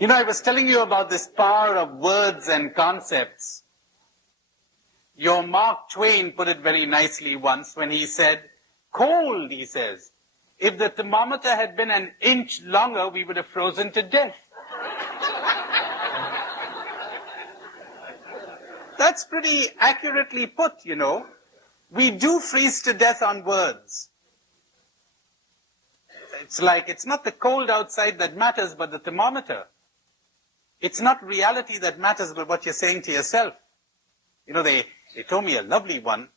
You know, I was telling you about this power of words and concepts. Your Mark Twain put it very nicely once when he said, cold, he says. If the thermometer had been an inch longer, we would have frozen to death. That's pretty accurately put, you know. We do freeze to death on words. It's like, it's not the cold outside that matters, but the thermometer. It's not reality that matters, but what you're saying to yourself. You know, they told me a lovely one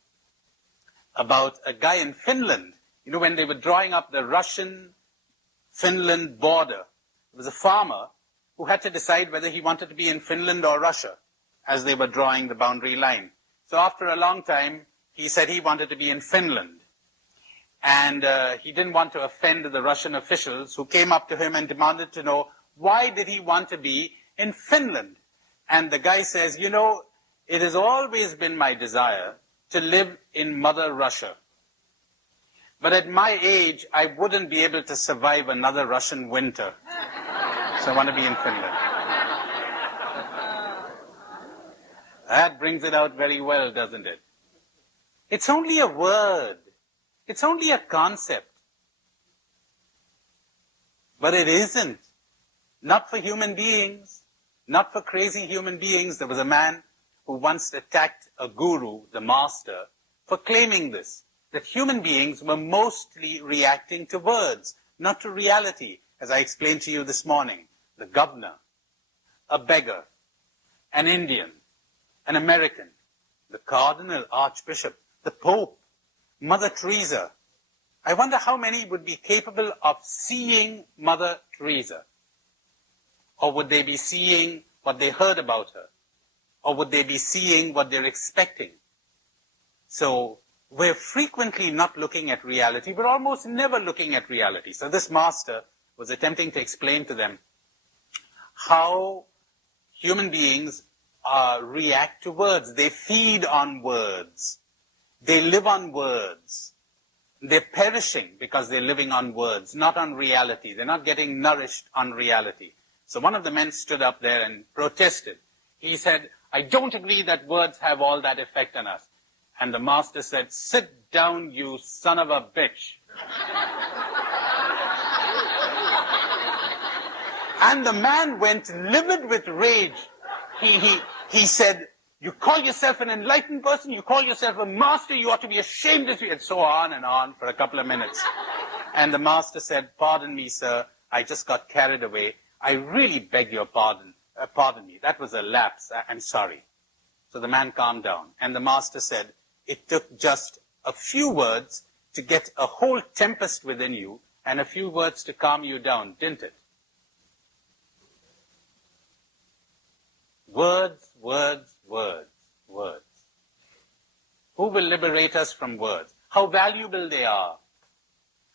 about a guy in Finland. You know, when they were drawing up the Russian-Finland border, there was a farmer who had to decide whether he wanted to be in Finland or Russia as they were drawing the boundary line. So after a long time, he said he wanted to be in Finland. And he didn't want to offend the Russian officials who came up to him and demanded to know why did he want to be in Finland. And the guy says, you know, it has always been my desire to live in Mother Russia. But at my age, I wouldn't be able to survive another Russian winter. So I want to be in Finland. That brings it out very well, doesn't it? It's only a word. It's only a concept. But it isn't. Not for human beings. Not for crazy human beings. There was a man who once attacked a guru, the master, for claiming this, that human beings were mostly reacting to words, not to reality, as I explained to you this morning. The governor, a beggar, an Indian, an American, the cardinal, archbishop, the Pope, Mother Teresa. I wonder how many would be capable of seeing Mother Teresa? Or would they be seeing what they heard about her? Or would they be seeing what they're expecting? So we're frequently not looking at reality. We're almost never looking at reality. So this master was attempting to explain to them how human beings react to words. They feed on words. They live on words. They're perishing because they're living on words, not on reality. They're not getting nourished on reality. So one of the men stood up there and protested. He said, I don't agree that words have all that effect on us. And the master said, sit down, you son of a bitch. And the man went livid with rage. He said, you call yourself an enlightened person, you call yourself a master, you ought to be ashamed of you, and so on and on for a couple of minutes. And the master said, pardon me, sir, I just got carried away. I really beg your pardon. Pardon me, that was a lapse. I'm sorry. So the man calmed down. And the master said, it took just a few words to get a whole tempest within you and a few words to calm you down, didn't it? Words, words, words, words. Who will liberate us from words? How valuable they are.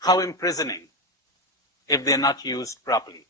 How imprisoning if they're not used properly.